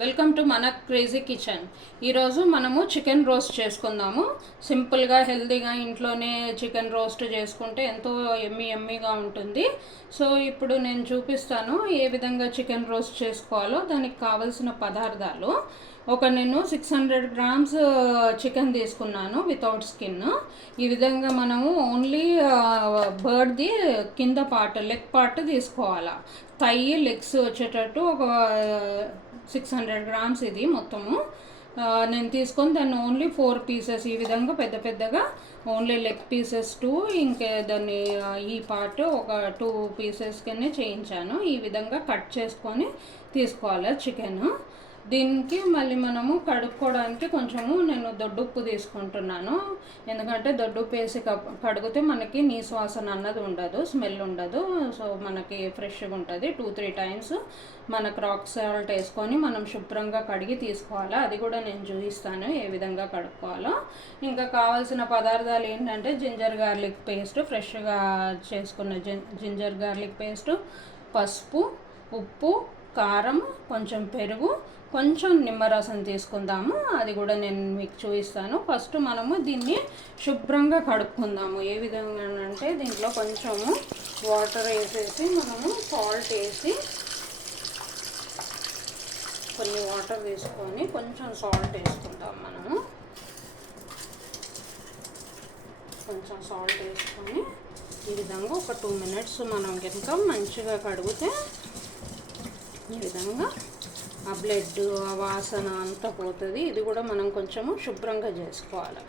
Welcome to మన crazy kitchen. ఈరోజు మనము చికెన్ రోస్ట్ చేసుకుందాము. సింపుల్గా హెల్తీగా ఇంట్లోనే చికెన్ రోస్ట్ చేసుకుంటే ఎంతో ఎమ్మీగా ఉంటుంది. సో ఇప్పుడు నేను చూపిస్తాను ఏ విధంగా చికెన్ రోస్ట్ చేసుకోవాలో. దానికి కావలసిన పదార్థాలు, నేను 600 గ్రామ్స్ చికెన్ తీసుకున్నాను వితౌట్ స్కిన్. ఈ విధంగా మనము ఓన్లీ బర్డ్ది కింద పార్ట్, లెగ్ పార్ట్ తీసుకోవాలి. థై లెగ్స్ వచ్చేటట్టు 600 గ్రామ్స్ ఇది మొత్తము నేను తీసుకొని దాన్ని ఓన్లీ 4 పీసెస్ ఈ విధంగా పెద్దగా ఓన్లీ లెగ్ పీసెస్ 2, ఇంకా దాన్ని ఈ పార్ట్ 2 పీసెస్ కింద చేయించాను. ఈ విధంగా కట్ చేసుకొని తీసుకోవాలి చికెన్. దీనికి మళ్ళీ మనము కడుక్కోవడానికి నేను దొడ్డుప్పు తీసుకుంటున్నాను. ఎందుకంటే దొడ్డుప్పు వేసి కడిగితే మనకి నీసు వాసన అన్నది ఉండదు, స్మెల్ ఉండదు. సో మనకి ఫ్రెష్గా ఉంటుంది. 2-3 టైమ్స్ మనకు రాక్ సాల్ట్ వేసుకొని మనం శుభ్రంగా కడిగి తీసుకోవాలి. అది కూడా నేను చూపిస్తాను ఏ విధంగా కడుక్కోవాలో. ఇంకా కావాల్సిన పదార్థాలు ఏంటంటే జింజర్ గార్లిక్ పేస్ట్, ఫ్రెష్గా చేసుకున్న జింజర్ గార్లిక్ పేస్ట్, పసుపు, ఉప్పు, కారం, కొంచెం పెరుగు, కొంచెం నిమ్మరసం తీసుకుందాము. అది కూడా నేను మీకు చూపిస్తాను. ఫస్ట్ మనము దీన్ని శుభ్రంగా కడుక్కుందాము. ఏ విధంగా అంటే దీంట్లో కొంచెము వాటర్ వేసేసి మనము సాల్ట్ వేసి, కొన్ని వాటర్ వేసుకొని కొంచెం సాల్ట్ వేసుకుందాం. మనము కొంచెం సాల్ట్ వేసుకొని ఈ విధంగా ఒక 2 మినిట్స్ మనం కనుక మంచిగా కడిగితే ఈ విధంగా ఆ బ్లడ్, ఆ వాసన అంతా పోతుంది. ఇది కూడా మనం కొంచెము శుభ్రంగా చేసుకోవాలి.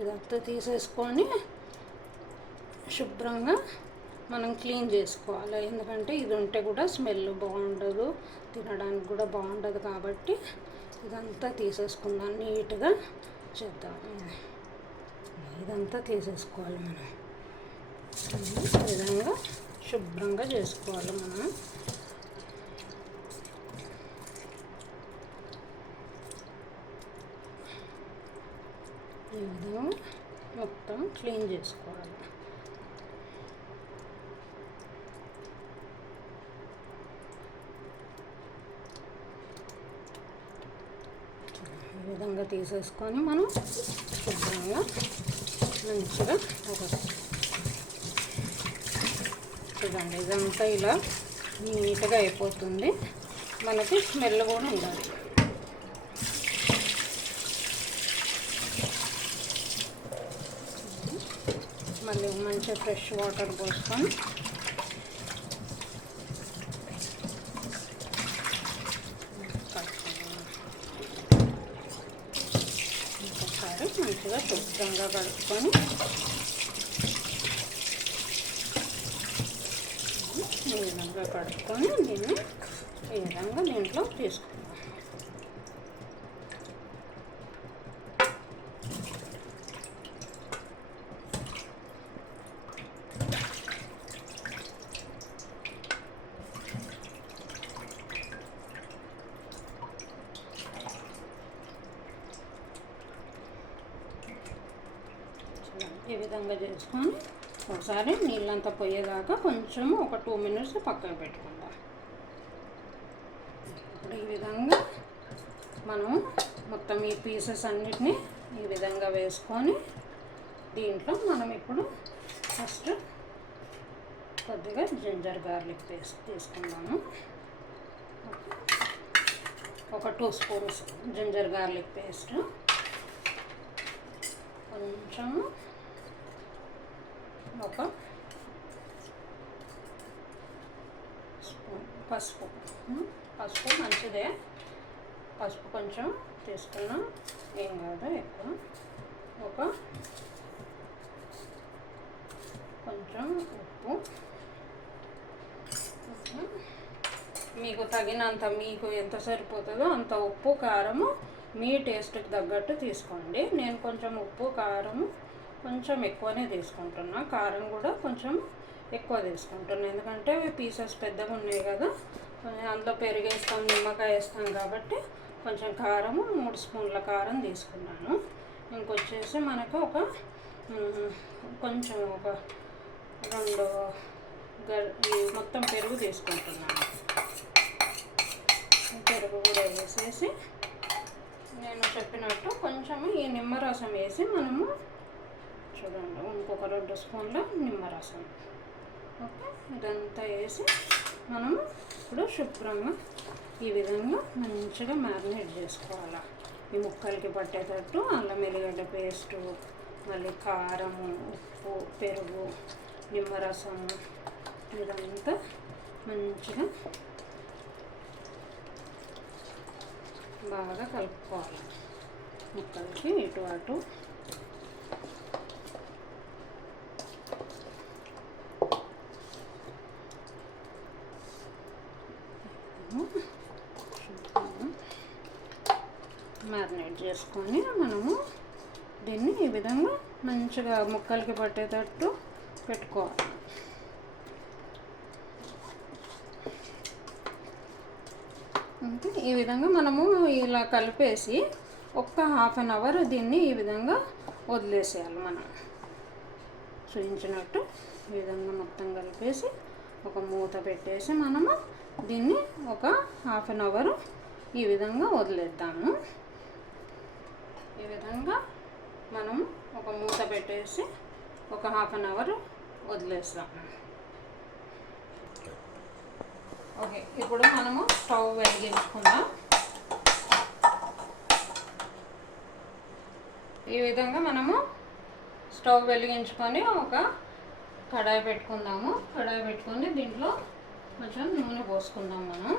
ఇదంతా తీసేసుకొని శుభ్రంగా మనం క్లీన్ చేసుకోవాలి. ఎందుకంటే ఇది ఉంటే కూడా స్మెల్ బాగుండదు, తినడానికి కూడా బాగుండదు. కాబట్టి ఇదంతా తీసేసుకుందాం, నీట్గా చేద్దాం. ఇదంతా తీసేసుకోవాలి మనం. ఈ విధంగా శుభ్రంగా చేసుకోవాలి మనం. ఈ విధంగా మొత్తం క్లీన్ చేసుకోవాలి. ఈ విధంగా తీసేసుకొని మనం శుభ్రంగా మంచిగా చూడండి, ఇదంతా ఇలా నీట్గా అయిపోతుంది. మనకి స్మెల్ కూడా ఉండాలి. మళ్ళీ మంచిగా ఫ్రెష్ వాటర్ పోసుకొని ఒకసారి మంచిగా శుభ్రంగా కడుక్కొని ఈ విధంగా కడుక్కొని దీన్ని ఈ విధంగా దీంట్లో తీసుకుంటాం. ఈ విధంగా చేసుకొని ఒకసారి నీళ్ళంతా పోయేదాకా కొంచెము ఒక 2 మినిట్స్ పక్కకు పెట్టుకుందాం. ఇప్పుడు ఈ విధంగా మనం మొత్తం ఈ పీసెస్ అన్నిటినీ ఈ విధంగా వేసుకొని దీంట్లో మనం ఇప్పుడు ఫస్ట్ కొద్దిగా జింజర్ గార్లిక్ పేస్ట్ తీసుకుందాము. ఒక 2 స్పూన్స్ జింజర్ గార్లిక్ పేస్ట్, కొంచెము ఒక స్పూన్ పసుపు మంచిదే. పసుపు కొంచెం తీసుకున్నా, ఏం కాదు ఎక్కువ. కొంచెం ఉప్పు, మీకు తగినంత, మీకు ఎంత సరిపోతుందో అంత ఉప్పు, కారము మీ టేస్ట్కి తగ్గట్టు తీసుకోండి. నేను కొంచెం ఉప్పు, కారము కొంచెం ఎక్కువనే తీసుకుంటున్నా. కారం కూడా కొంచెం ఎక్కువ తీసుకుంటున్నాను, ఎందుకంటే పీసెస్ పెద్దగా ఉన్నాయి కదా. అందులో పెరుగు వేస్తాం, నిమ్మకాయ వేస్తాం కాబట్టి కొంచెం కారము 3 స్పూన్ల కారం తీసుకున్నాను. ఇంకొచ్చేసి మనకు కొంచెం 2 మొత్తం పెరుగు తీసుకుంటున్నాను. పెరుగు కూడా వేసేసి నేను చెప్పినట్టు కొంచెం ఈ నిమ్మరసం వేసి మనము చూడండి ఇంకొక 2 స్పూన్ల నిమ్మరసం. ఓకే, ఇదంతా వేసి మనము ఇప్పుడు శుభ్రంగా ఈ విధంగా మంచిగా మ్యారినేట్ చేసుకోవాలి. ఈ ముక్కలకి పట్టేటట్టు అల్లం వెల్లిగడ్డ పేస్టు, మళ్ళీ కారము, ఉప్పు, పెరుగు, నిమ్మరసము ఇదంతా మంచిగా బాగా కలుపుకోవాలి. ముక్కలకి ఇటు అటు మ్యారినేట్ చేసుకొని మనము దీన్ని ఈ విధంగా మంచిగా ముక్కలకి పట్టేటట్టు పెట్టుకోవాలి. అంటే ఈ విధంగా మనము ఇలా కలిపేసి ఒక్క ½ అన్ అవర్ దీన్ని ఈ విధంగా వదిలేసేయాలి. మనం చూపించినట్టు ఈ విధంగా మొత్తం కలిపేసి ఒక మూత పెట్టేసి మనము దీన్ని ఒక ½ అన్ అవర్ ఈ విధంగా వదిలేద్దాము. ఈ విధంగా మనం ఒక మూత పెట్టేసి ఒక ½ అన్ అవర్ వదిలేస్తాము. ఓకే, ఇప్పుడు మనము స్టవ్ వెలిగించుకుందాం. ఈ విధంగా మనము స్టవ్ వెలిగించుకొని ఒక కడాయి పెట్టుకుందాము. కడాయి పెట్టుకొని దీంట్లో కొంచెం నూనె పోసుకుందాం. మనం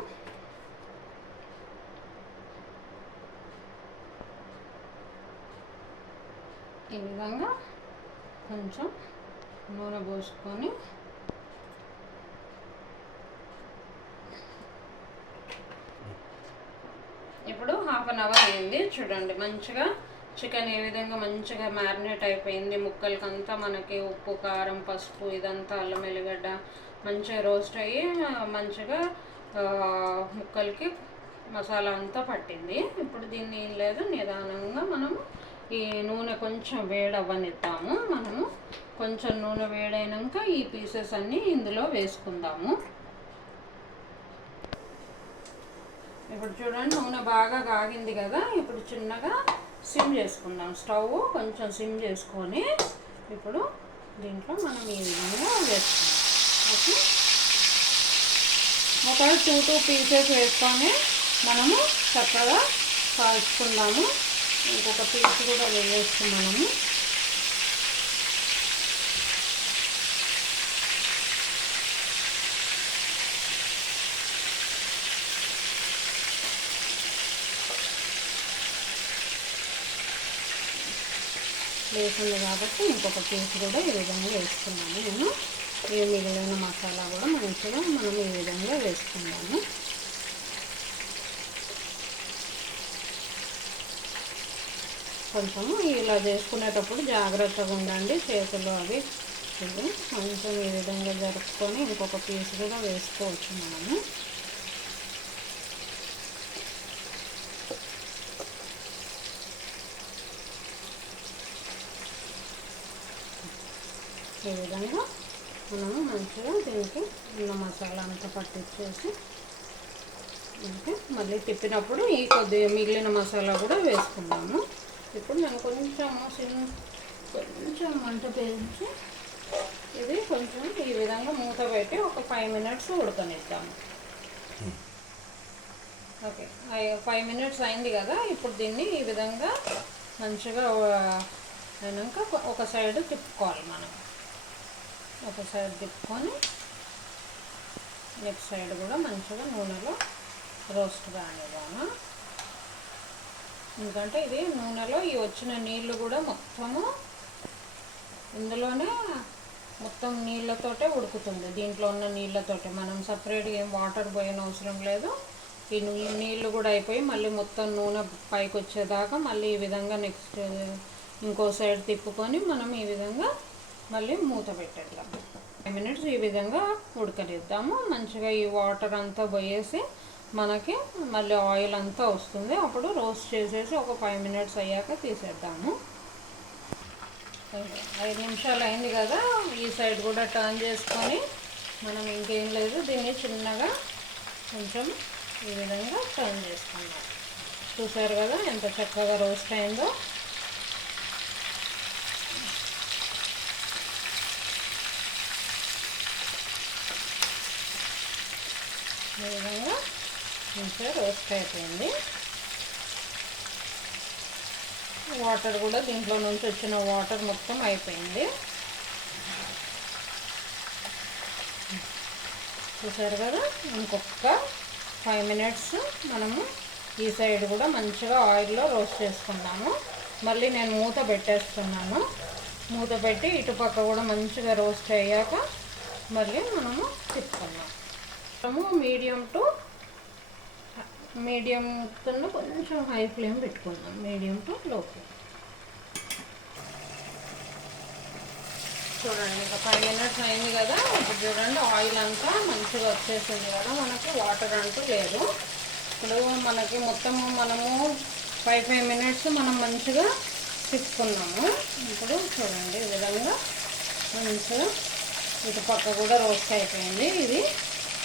ఈ విధంగా కొంచెం నూనె పోసుకొని ఇప్పుడు ½ అన్ అవర్ అయింది. చూడండి మంచిగా చికెన్ ఏ విధంగా మంచిగా మ్యారినేట్ అయిపోయింది. ముక్కలకంతా మనకి ఉప్పు, కారం, పసుపు ఇదంతా అల్లం వెల్లిగడ్డ మంచిగా రోస్ట్ అయ్యి మంచిగా ముక్కలకి మసాలా అంతా పట్టింది. ఇప్పుడు దీన్ని ఏం లేదు, నిదానంగా మనము ఈ నూనె కొంచెం వేడవ్వనిద్దాము. మనము కొంచెం నూనె వేడైనాక ఈ పీసెస్ అన్నీ ఇందులో వేసుకుందాము. ఇప్పుడు చూడండి నూనె బాగా కాగింది కదా. ఇప్పుడు చిన్నగా సిమ్ చేసుకుందాం. స్టవ్ కొంచెం సిమ్ చేసుకొని ఇప్పుడు దీంట్లో మనం ఈ విధంగా వేసుకుందాం. ఓకే, ఒక 2 పీసెస్ వేసుకొని మనము చక్కగా కాల్చుకుందాము. ఇంకొక పీస్ కూడా వేసుకున్నాము. వేసింది కాబట్టి ఇంకొక పీస్ కూడా ఈ విధంగా వేసుకున్నాము. నేను ఈ మిగిలిన మసాలా కూడా మంచిగా మనం ఈ విధంగా వేసుకున్నాము. కొంచెము ఇలా చేసుకునేటప్పుడు జాగ్రత్తగా ఉండండి. చేతులు అవి కొంచెం ఈ విధంగా జరుపుకొని ఇంకొక పీస్ కూడా వేసుకోవచ్చు మనము. ఈ విధంగా మనము మంచిగా దీనికి ఉన్న మసాలా అంతా పట్టించేసి అంటే మళ్ళీ తిప్పినప్పుడు ఈ కొద్దిగా మిగిలిన మసాలా కూడా వేసుకుందాము. ఇప్పుడు నేను కొంచెం మంట పెంచి ఇది కొంచెం ఈ విధంగా మూత పెట్టి ఒక 5 మినిట్స్ ఉడకనిద్దాము. ఓకే, 5 మినిట్స్ అయింది కదా. ఇప్పుడు దీన్ని ఈ విధంగా మంచిగా అయినాక ఒక సైడ్ తిప్పుకోవాలి. మనం ఒక సైడ్ తిప్పుకొని నెక్స్ట్ సైడ్ కూడా మంచిగా నూనెలో రోస్ట్ కానివ్వాలి. ఎందుకంటే ఇది నూనెలో ఈ వచ్చిన నీళ్ళు కూడా మొత్తము ఇందులోనే మొత్తం నీళ్ళతోటే ఉడుకుతుంది. దీంట్లో ఉన్న నీళ్ళతోటే మనం సపరేట్గా ఏం వాటర్ పోయిన అవసరం లేదు. ఈ నీళ్ళు కూడా అయిపోయి మళ్ళీ మొత్తం నూనె పైకి వచ్చేదాకా మళ్ళీ ఈ విధంగా నెక్స్ట్ ఇంకో సైడ్ తిప్పుకొని మనం ఈ విధంగా మళ్ళీ మూత పెట్టేద్దాం. 5 మినిట్స్ ఈ విధంగా ఉడకనిద్దాము. మంచిగా ఈ వాటర్ అంతా పోయేసి మనకి మళ్ళీ ఆయిల్ అంతా వస్తుంది. అప్పుడు రోస్ట్ చేసేసి ఒక 5 మినిట్స్ అయ్యాక తీసేద్దాము. 5 నిమిషాలు అయింది కదా. ఈ సైడ్ కూడా టర్న్ చేసుకొని మనం ఇంకేం లేదు దీన్ని చిన్నగా కొంచెం ఈ విధంగా టర్న్ చేసుకున్నాం. చూసారు కదా ఎంత చక్కగా రోస్ట్ అయిందో. ఈ విధంగా మంచిగా రోస్ట్ అయిపోయింది. వాటర్ కూడా దీంట్లో నుంచి వచ్చిన వాటర్ మొత్తం అయిపోయింది. చూసారు కదా. ఇంకొక 5 మినిట్స్ మనము ఈ సైడ్ కూడా మంచిగా ఆయిల్లో రోస్ట్ చేసుకున్నాము. మళ్ళీ నేను మూత పెట్టేస్తున్నాను. మూత పెట్టి ఇటుపక్క కూడా మంచిగా రోస్ట్ అయ్యాక మళ్ళీ మనము తిప్పుకున్నాం. మీడియం కన్నా కొంచెం హై ఫ్లేమ్ పెట్టుకుందాం. మీడియం టు లో ఫ్లేమ్. చూడండి ఇంకా 5 మినిట్స్ అయింది కదా. ఇప్పుడు చూడండి ఆయిల్ అంతా మంచిగా వచ్చేసింది కదా, మనకి వాటర్ అంటూ లేదు. ఇప్పుడు మనకి మొత్తము మనము 5 మినిట్స్ మనం మంచిగా తిప్పుకున్నాము. ఇప్పుడు చూడండి ఈ విధంగా మంచిగా ఇటు పక్క కూడా రోస్ట్ అయిపోయింది. ఇది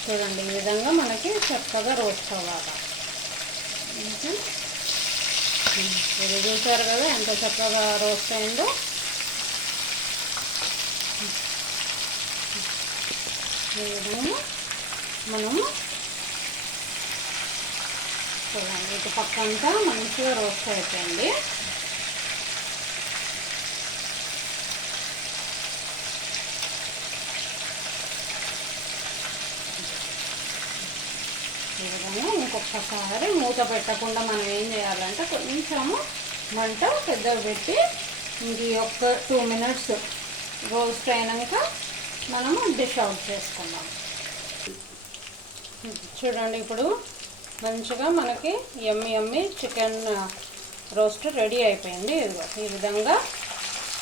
చూడండి ఈ విధంగా మనకి చక్కగా రోస్ట్ అవ్వాలి. ఇది చూసారు కదా ఎంత చక్కగా రోస్ట్ అయిందో. ఈ విధంగా మనము చూడండి ఇటు పక్క అంతా మంచిగా రోస్ట్ అయిపోయింది. ఈ విధంగా ఇంకొకసారి మూత పెట్టకుండా మనం ఏం చేయాలంటే కొంచెము మంట పెద్దగా పెట్టి ఇది ఒక 2 మినిట్స్ రోస్ట్ అయినాక మనము డిష్ అవుట్ చేసుకుందాం. చూడండి ఇప్పుడు మంచిగా మనకి యమ్మీ చికెన్ రోస్ట్ రెడీ అయిపోయింది. ఇదిగో ఈ విధంగా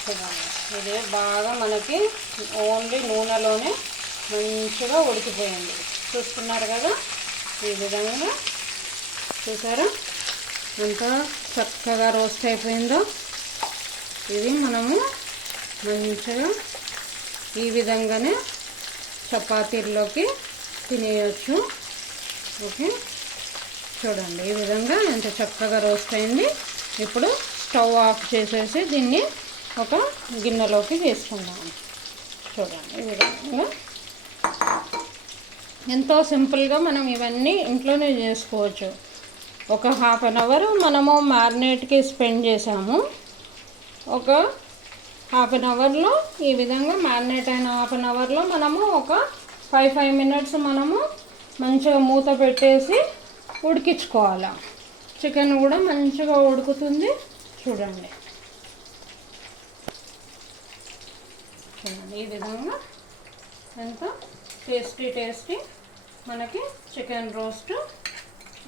చూడండి. ఇది బాగా మనకి ఓన్లీ నూనెలోనే మంచిగా ఉడికిపోయింది. చూస్తున్నారు కదా ఈ విధంగా. చూసారా ఎంత చక్కగా రోస్ట్ అయిపోయిందో. ఇది మనము మంచిగా ఈ విధంగానే చపాతీల్లోకి తినేయచ్చు. ఓకే చూడండి ఈ విధంగా ఎంత చక్కగా రోస్ట్ అయింది. ఇప్పుడు స్టవ్ ఆఫ్ చేసేసి దీన్ని ఒక గిన్నెలోకి వేసుకుందాం. చూడండి ఈ విధంగా ఎంతో సింపుల్గా మనం ఇవన్నీ ఇంట్లోనే చేసుకోవచ్చు. ఒక 1/2 అవర్ మనము మ్యారినేట్కి స్పెండ్ చేసాము. ఒక 1/2 అవర్లో ఈ విధంగా మ్యారినేట్ అయిన 1/2 అవర్లో మనము ఒక 5 మినిట్స్ మనము మంచిగా మూత పెట్టేసి ఉడికించుకోవాలి. చికెన్ కూడా మంచిగా ఉడుకుతుంది. చూడండి ఈ విధంగా ఎంత టేస్టీ మనకి చికెన్ రోస్ట్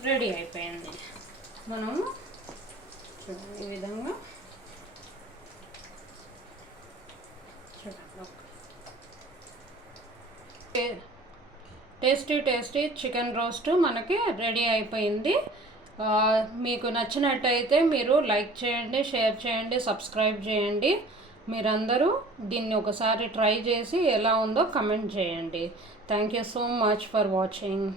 రెడీ అయిపోయింది. మనము చూడండి ఈ విధంగా టేస్టీ చికెన్ రోస్ట్ మనకి రెడీ అయిపోయింది. మీకు నచ్చినట్టయితే మీరు లైక్ చేయండి, షేర్ చేయండి, సబ్స్క్రైబ్ చేయండి. మీరందరూ దీన్ని ఒకసారి ట్రై చేసి ఎలా ఉందో కమెంట్ చేయండి. Thank you so much for watching.